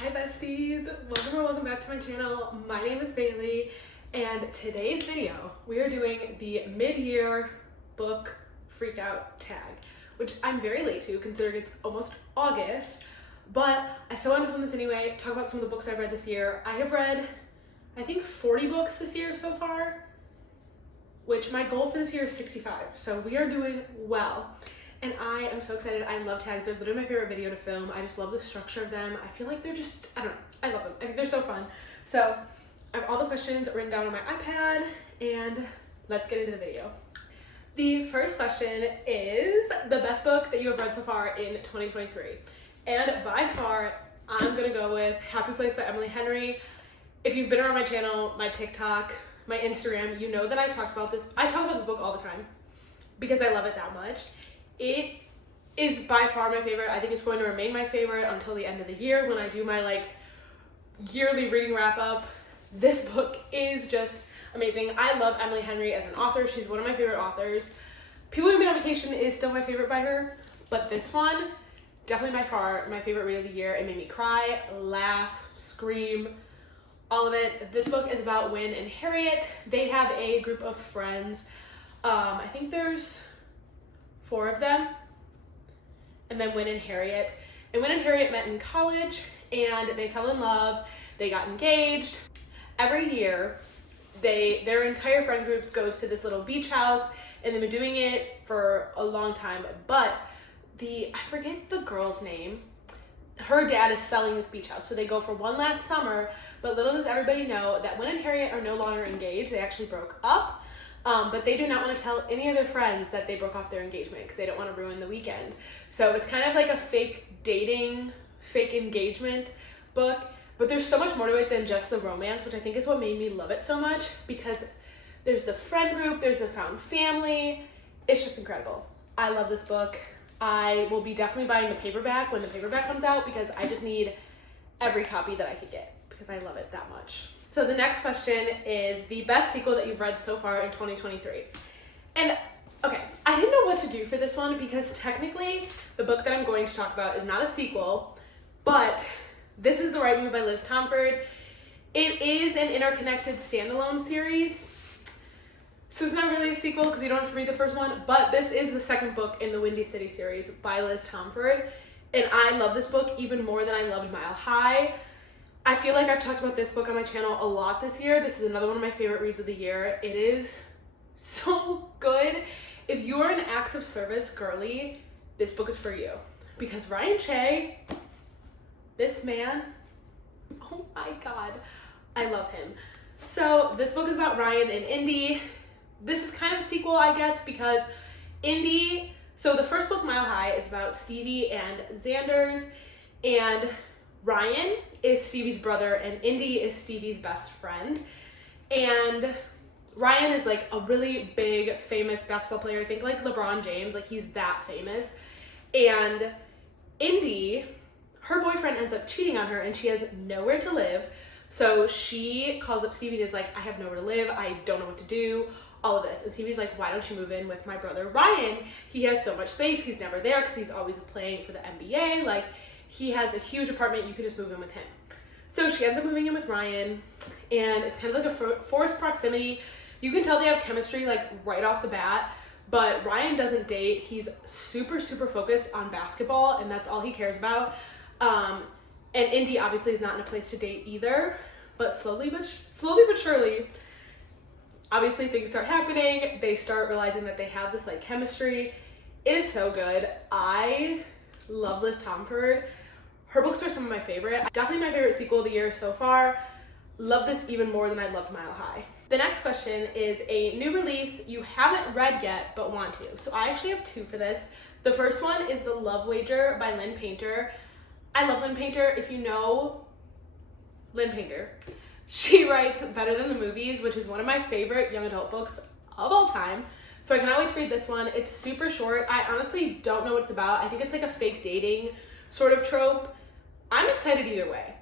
Hi besties, welcome back to my channel. My name is Bailey, and today's video we are doing the mid-year book freakout tag, which I'm very late to considering it's almost August, but I still wanted to film this anyway, talk about some of the books I've read this year. I have read, I think 40 books this year so far, which my goal for this year is 65, so we are doing well. And I am so excited. I love tags. They're literally my favorite video to film. I just love the structure of them. I feel like they're just, I don't know, I love them. I think they're so fun. So I have all the questions written down on my iPad, and let's get into the video. The first question is the best book that you have read so far in 2023. And by far, I'm gonna go with Happy Place by Emily Henry. If you've been around my channel, my TikTok, my Instagram, you know that I talk about this book all the time because I love it that much. It is by far my favorite. I think it's going to remain my favorite until the end of the year when I do my yearly reading wrap up. This book is just amazing. I love Emily Henry as an author. She's one of my favorite authors. People Who've Been on Vacation is still my favorite by her, but this one, definitely by far my favorite read of the year. It made me cry, laugh, scream, all of it. This book is about Wynne and Harriet. They have a group of friends. I think there's 4 of them, and then Wynne and Harriet. And Wynne and Harriet met in college, and they fell in love. They got engaged. Every year, their entire friend groups goes to this little beach house, and they've been doing it for a long time. But I forget the girl's name. Her dad is selling this beach house, so they go for one last summer. But little does everybody know that Wynne and Harriet are no longer engaged. They actually broke up. But they do not want to tell any of their friends that they broke off their engagement because they don't want to ruin the weekend. So it's kind of like a fake dating, fake engagement book, but there's so much more to it than just the romance, which I think is what made me love it so much, because there's the friend group, there's the found family. It's just incredible. I love this book. I will be definitely buying the paperback when the paperback comes out because I just need every copy that I could get because I love it that much. So the next question is the best sequel that you've read so far in 2023. And okay, I didn't know what to do for this one because technically the book that I'm going to talk about is not a sequel, but this is The Right Move by Liz Tomford. It is an interconnected standalone series. So it's not really a sequel because you don't have to read the first one, but this is the second book in the Windy City series by Liz Tomford. And I love this book even more than I loved Mile High. I feel like I've talked about this book on my channel a lot this year. This is another one of my favorite reads of the year. It is so good. If you are an acts of service girly, this book is for you. Because Ryan Che, this man, oh my God, I love him. So this book is about Ryan and Indy. This is kind of a sequel, I guess, because Indy, so the first book, Mile High, is about Stevie and Xander's, and Ryan is Stevie's brother and Indy is Stevie's best friend. And Ryan is like a really big, famous basketball player. I think like LeBron James, like he's that famous. And Indy, her boyfriend ends up cheating on her and she has nowhere to live. So she calls up Stevie and is like, I have nowhere to live. I don't know what to do. All of this. And Stevie's like, why don't you move in with my brother Ryan? He has so much space. He's never there because he's always playing for the NBA. Like, he has a huge apartment, you could just move in with him. So she ends up moving in with Ryan, and it's kind of like a forced proximity. You can tell they have chemistry like right off the bat, but Ryan doesn't date. He's super, super focused on basketball, and that's all he cares about. And Indy obviously is not in a place to date either, but slowly but surely, obviously things start happening. They start realizing that they have this like chemistry. It is so good. I love Liz Tomford. Her books are some of my favorite. Definitely my favorite sequel of the year so far. Love this even more than I loved Mile High. The next question is a new release you haven't read yet but want to. So I actually have 2 for this. The first one is The Love Wager by Lynn Painter. I love Lynn Painter. If you know Lynn Painter, she writes Better Than the Movies, which is one of my favorite young adult books of all time. So I cannot wait to read this one. It's super short. I honestly don't know what it's about. I think it's like a fake dating sort of trope. I'm excited either way.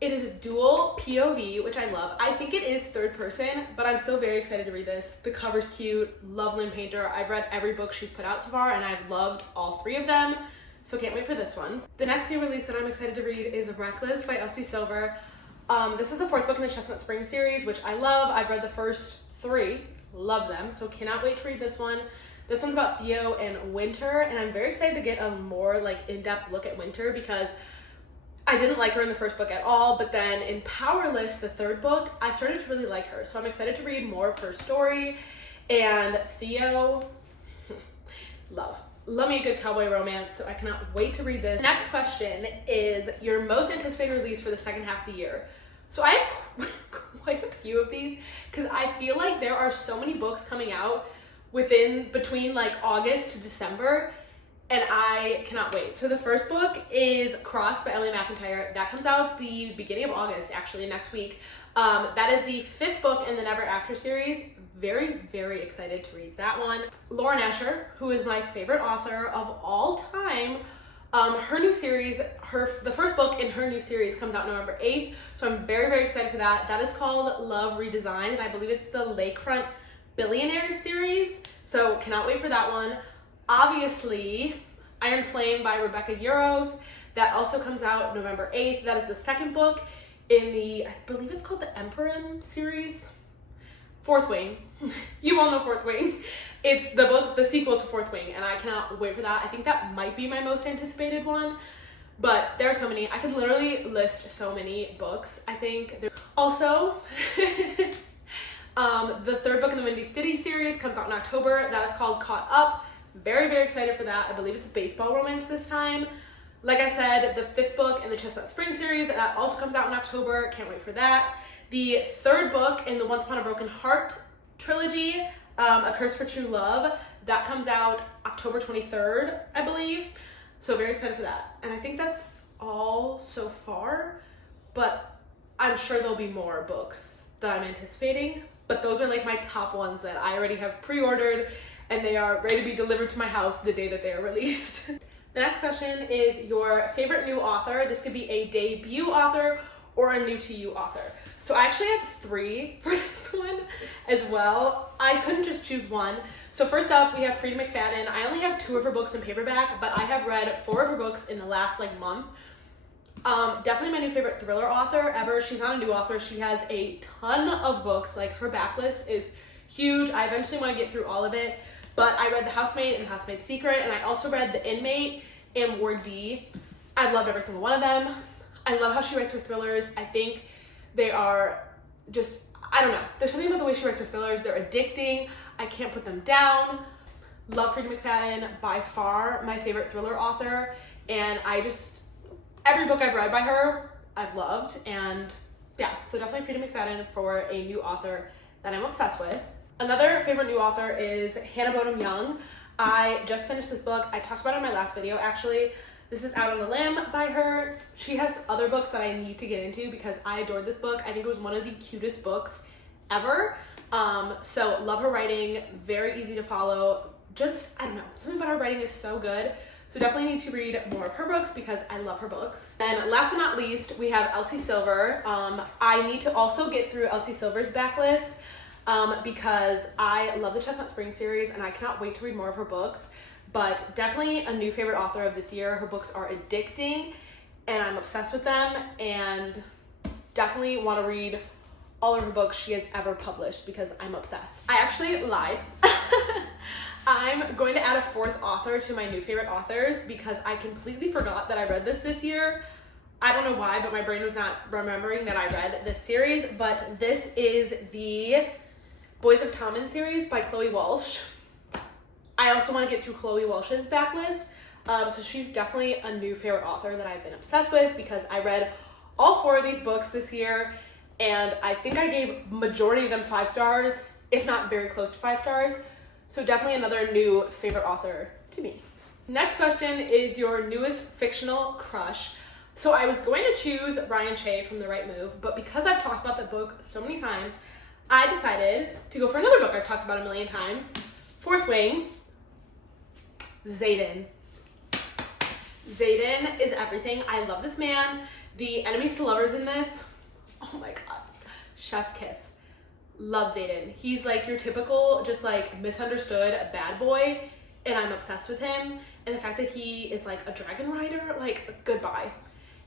It is a dual POV, which I love. I think it is third person, but I'm still very excited to read this. The cover's cute. Love Lynn Painter. I've read every book she's put out so far, and I've loved all 3 of them. so can't wait for this one. The next new release that I'm excited to read is Reckless by Elsie Silver. This is the 4th book in the Chestnut Spring series, which I love. I've read the first 3, love them, so cannot wait to read this one. This one's about Theo and Winter, and I'm very excited to get a more like in-depth look at Winter because I didn't like her in the first book at all, but then in Powerless, the 3rd book, I started to really like her. So I'm excited to read more of her story. And Theo, love me a good cowboy romance, so I cannot wait to read this. Next question is your most anticipated release for the second half of the year. So I have quite a few of these because I feel like there are so many books coming out between like August to December, and I cannot wait. So the first book is Cross by Emily McIntyre. That comes out the beginning of August, actually, next week. That is the 5th book in the Never After series. Very, very excited to read that one. Lauren Asher, who is my favorite author of all time, her new series, the first book in her new series comes out November 8th, so I'm very, very excited for that. That is called Love Redesigned, and I believe it's the Lakefront Billionaires series, so cannot wait for that one. Obviously, Iron Flame by Rebecca Yarros. That also comes out November 8th. That is the 2nd book in the, I believe it's called the Emperor series. 4th Wing. You all know 4th Wing. It's the sequel to 4th Wing, and I cannot wait for that. I think that might be my most anticipated one, but there are so many. I could literally list so many books, I think. Also, the 3rd book in the Windy City series comes out in October. That is called Caught Up. Very, very excited for that. I believe it's a baseball romance this time. Like I said, the 5th book in the Chestnut Spring series, that also comes out in October. Can't wait for that. The 3rd book in the Once Upon a Broken Heart trilogy, A Curse for True Love, that comes out October 23rd, I believe. So very excited for that. And I think that's all so far, but I'm sure there'll be more books that I'm anticipating. But those are like my top ones that I already have pre-ordered, and they are ready to be delivered to my house the day that they are released. The next question is your favorite new author. This could be a debut author or a new to you author. So I actually have 3 for this one as well. I couldn't just choose one. So first up, we have Freida McFadden. I only have 2 of her books in paperback, but I have read 4 of her books in the last like month. Definitely my new favorite thriller author ever. She's not a new author. She has a ton of books. Like her backlist is huge. I eventually want to get through all of it. But I read The Housemaid and Housemaid's Secret, and I also read The Inmate and Ward D. I've loved every single one of them. I love how she writes her thrillers. I think they are just, I don't know. There's something about the way she writes her thrillers. They're addicting. I can't put them down. Love Freida McFadden, by far my favorite thriller author. And every book I've read by her, I've loved. And yeah, so definitely Freida McFadden for a new author that I'm obsessed with. Another favorite new author is Hannah Bonham Young. I just finished this book. I talked about it in my last video, actually. This is Out on a Limb by her. She has other books that I need to get into because I adored this book. I think it was one of the cutest books ever. So love her writing, very easy to follow. Just, I don't know, something about her writing is so good. So definitely need to read more of her books because I love her books. And last but not least, we have Elsie Silver. I need to also get through Elsie Silver's backlist because I love the Chestnut Spring series and I cannot wait to read more of her books. But definitely a new favorite author of this year. Her books are addicting and I'm obsessed with them, and definitely want to read all of her books she has ever published because I'm obsessed. I actually lied. I'm going to add a 4th author to my new favorite authors because I completely forgot that I read this year. I don't know why, but my brain was not remembering that I read this series, but this is the Boys of Tommen series by Chloe Walsh. I also want to get through Chloe Walsh's backlist, so she's definitely a new favorite author that I've been obsessed with because I read all 4 of these books this year, and I think I gave majority of them 5 stars, if not very close to 5 stars, so definitely another new favorite author to me. Next question is your newest fictional crush. So I was going to choose Ryan Shea from The Right Move, but because I've talked about that book so many times, I decided to go for another book I've talked about a million times, 4th Wing, Xaden. Xaden is everything. I love this man. The enemies to lovers in this, oh my god, chef's kiss. Love Xaden. He's like your typical, just like misunderstood bad boy, and I'm obsessed with him. And the fact that he is like a dragon rider, like goodbye.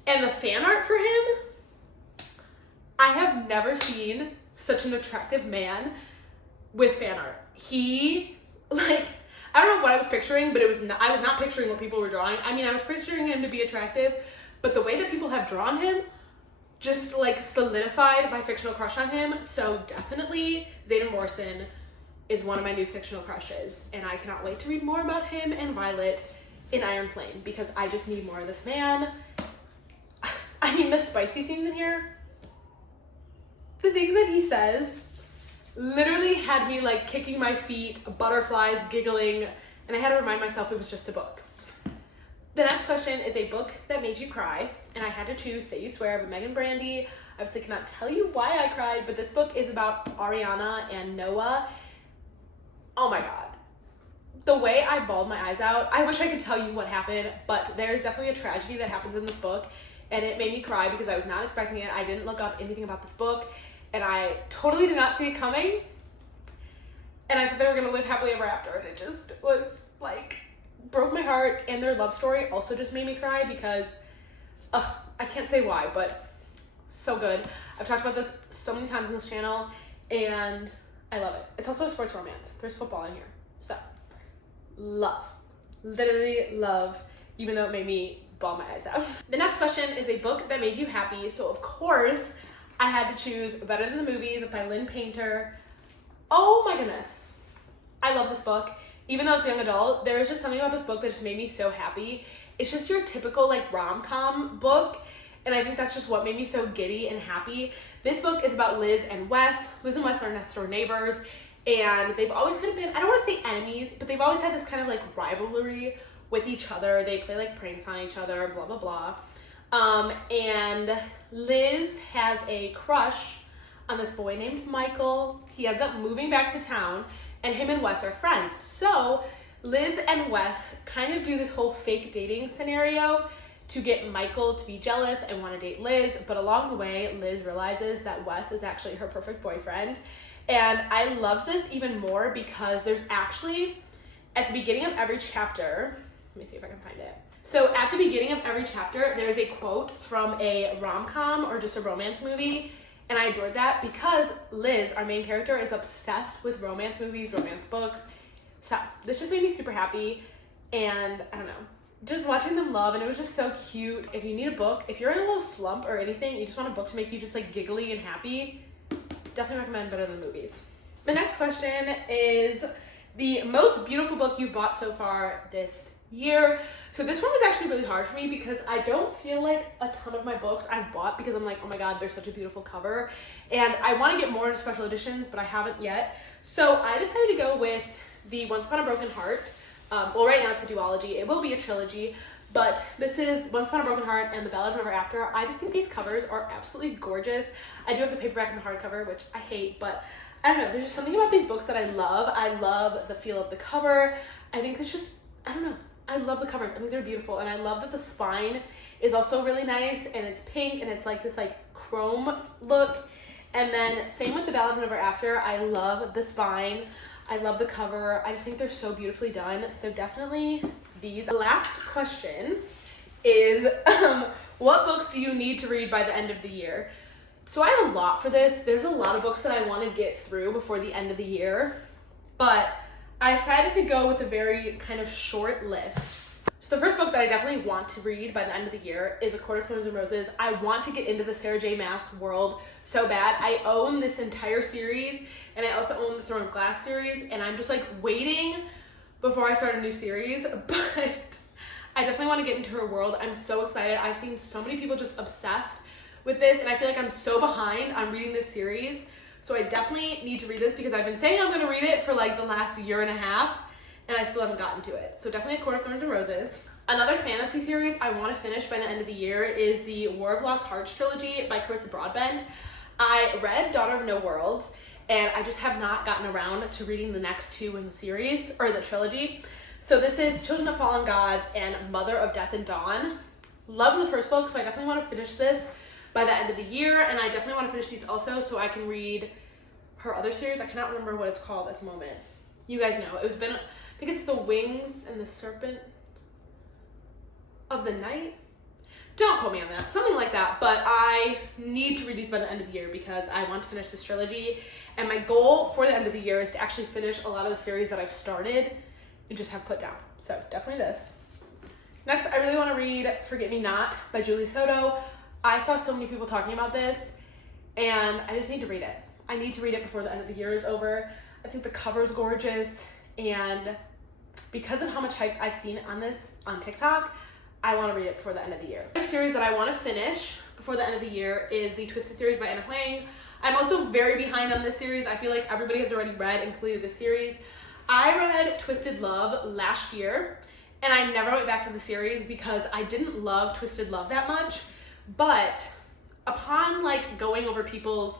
And the fan art for him, I have never seen such an attractive man with fan art. He, like, I don't know what I was picturing, but I was not picturing what people were drawing. I mean, I was picturing him to be attractive, but the way that people have drawn him just like solidified my fictional crush on him. So definitely Zayden Morrison is one of my new fictional crushes, and I cannot wait to read more about him and Violet in Iron Flame because I just need more of this man. I mean, the spicy scenes in here, the things that he says literally had me like kicking my feet, butterflies, giggling, and I had to remind myself it was just a book. The next question is a book that made you cry, and I had to choose Say You Swear by Megan Brandy. I obviously cannot tell you why I cried, but this book is about Ariana and Noah. Oh my god. The way I bawled my eyes out, I wish I could tell you what happened, but there's definitely a tragedy that happens in this book, and it made me cry because I was not expecting it. I didn't look up anything about this book, and I totally did not see it coming. And I thought they were gonna live happily ever after, and it just was like, broke my heart. And their love story also just made me cry because, I can't say why, but so good. I've talked about this so many times on this channel, and I love it. It's also a sports romance. There's football in here. So, love. Literally love, even though it made me bawl my eyes out. The next question is a book that made you happy. So of course, I had to choose Better Than the Movies by Lynn Painter. Oh my goodness. I love this book. Even though it's young adult, there was just something about this book that just made me so happy. It's just your typical like rom-com book, and I think that's just what made me so giddy and happy. This book is about Liz and Wes. Liz and Wes are next door neighbors, and they've always kind of been, I don't want to say enemies, but they've always had this kind of like rivalry with each other. They play like pranks on each other, blah, blah, blah. And Liz has a crush on this boy named Michael. He ends up moving back to town, and him and Wes are friends. So Liz and Wes kind of do this whole fake dating scenario to get Michael to be jealous and want to date Liz. But along the way, Liz realizes that Wes is actually her perfect boyfriend. And I loved this even more because there's actually, at the beginning of every chapter, let me see if I can find it. So at the beginning of every chapter, there's a quote from a rom-com or just a romance movie. And I adored that because Liz, our main character, is obsessed with romance movies, romance books. So this just made me super happy. And I don't know, just watching them love, and it was just so cute. If you need a book, if you're in a little slump or anything, you just want a book to make you just like giggly and happy, definitely recommend Better Than Movies. The next question is the most beautiful book you've bought so far this year. So this one was actually really hard for me because I don't feel like a ton of my books I've bought because I'm like, oh my god, they're such a beautiful cover, and I want to get more into special editions, but I haven't yet. So I decided to go with the Once Upon a Broken Heart. Well, right now it's a duology. It will be a trilogy, but this is Once Upon a Broken Heart and The Ballad of Never After. I just think these covers are absolutely gorgeous. I do have the paperback and the hardcover, which I hate, but I don't know, there's just something about these books that I love. I love the feel of the cover. I think it's just, I don't know, I love the covers. I think they're beautiful, and I love that the spine is also really nice, and it's pink, and it's like this like chrome look. And then same with The Ballad of Never After. I love the spine. I love the cover. I just think they're so beautifully done. So definitely these. The last question is, what books do you need to read by the end of the year? So I have a lot for this. There's a lot of books that I want to get through before the end of the year, but I decided to go with a very kind of short list. So the first book that I definitely want to read by the end of the year is A Court of Thorns and Roses. I want to get into the Sarah J. Maas world so bad. I own this entire series, and I also own the Throne of Glass series, and I'm just like waiting before I start a new series, but I definitely want to get into her world. I'm so excited. I've seen so many people just obsessed with this, and I feel like I'm so behind on reading this series. So I definitely need to read this because I've been saying I'm going to read it for like the last year and a half, and I still haven't gotten to it. So definitely A Court of Thorns and Roses. Another fantasy series I want to finish by the end of the year is the War of Lost Hearts trilogy by Carissa Broadbent. I read Daughter of No Worlds, and I just have not gotten around to reading the next two in the series, or the trilogy. So this is Children of Fallen Gods and Mother of Death and Dawn. Love the first book, so I definitely want to finish this by the end of the year, and I definitely want to finish these also so I can read her other series. I cannot remember what it's called at the moment. You guys know. It's been I think it's The Wings and the Serpent of the Night. Don't quote me on that, something like that, but I need to read these by the end of the year because I want to finish this trilogy, and my goal for the end of the year is to actually finish a lot of the series that I've started and just have put down. So definitely this. Next, I really want to read Forget Me Not by Julie Soto. I saw so many people talking about this, and I just need to read it. I need to read it before the end of the year is over. I think the cover is gorgeous, and because of how much hype I've seen on this on TikTok, I want to read it before the end of the year. The series that I want to finish before the end of the year is the Twisted series by Anna Huang. I'm also very behind on this series. I feel like everybody has already read and completed this series. I read Twisted Love last year, and I never went back to the series because I didn't love Twisted Love that much. But upon like going over people's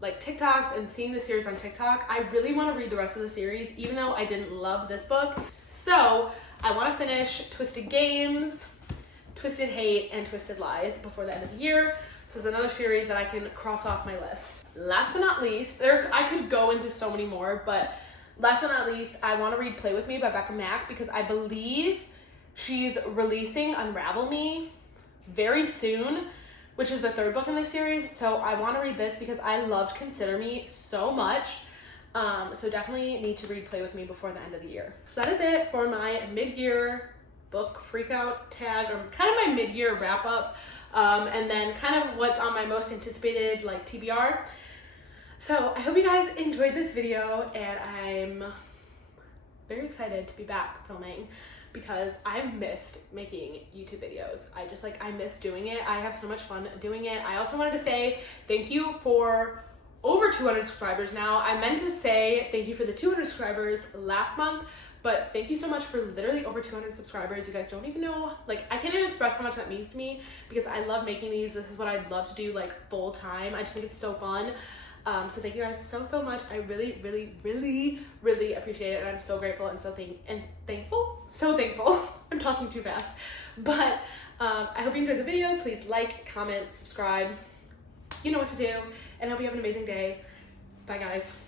like TikToks and seeing the series on TikTok, I really want to read the rest of the series, even though I didn't love this book. So I want to finish Twisted Games, Twisted Hate, and Twisted Lies before the end of the year. So it's another series that I can cross off my list. Last but not least, I could go into so many more, but last but not least, I want to read Play With Me by Becca Mack because I believe she's releasing Unravel Me very soon, which is the third book in this series. So I want to read this because I loved Consider Me so much. So definitely need to read Play With Me before the end of the year. So that is it for my mid-year book freakout tag, or kind of my mid-year wrap up, and then kind of what's on my most anticipated like TBR. So I hope you guys enjoyed this video, and I'm very excited to be back filming because I missed making YouTube videos. I miss doing it. I have so much fun doing it. I also wanted to say thank you for over 200 subscribers now. I meant to say thank you for the 200 subscribers last month, but thank you so much for literally over 200 subscribers. You guys don't even know, like, I can't even express how much that means to me because I love making these. This is what I'd love to do like full time. I just think it's so fun. So thank you guys so much. I really appreciate it, and I'm so grateful and so thankful. So thankful. I'm talking too fast. But I hope you enjoyed the video. Please like, comment, subscribe. You know what to do, and I hope you have an amazing day. Bye guys.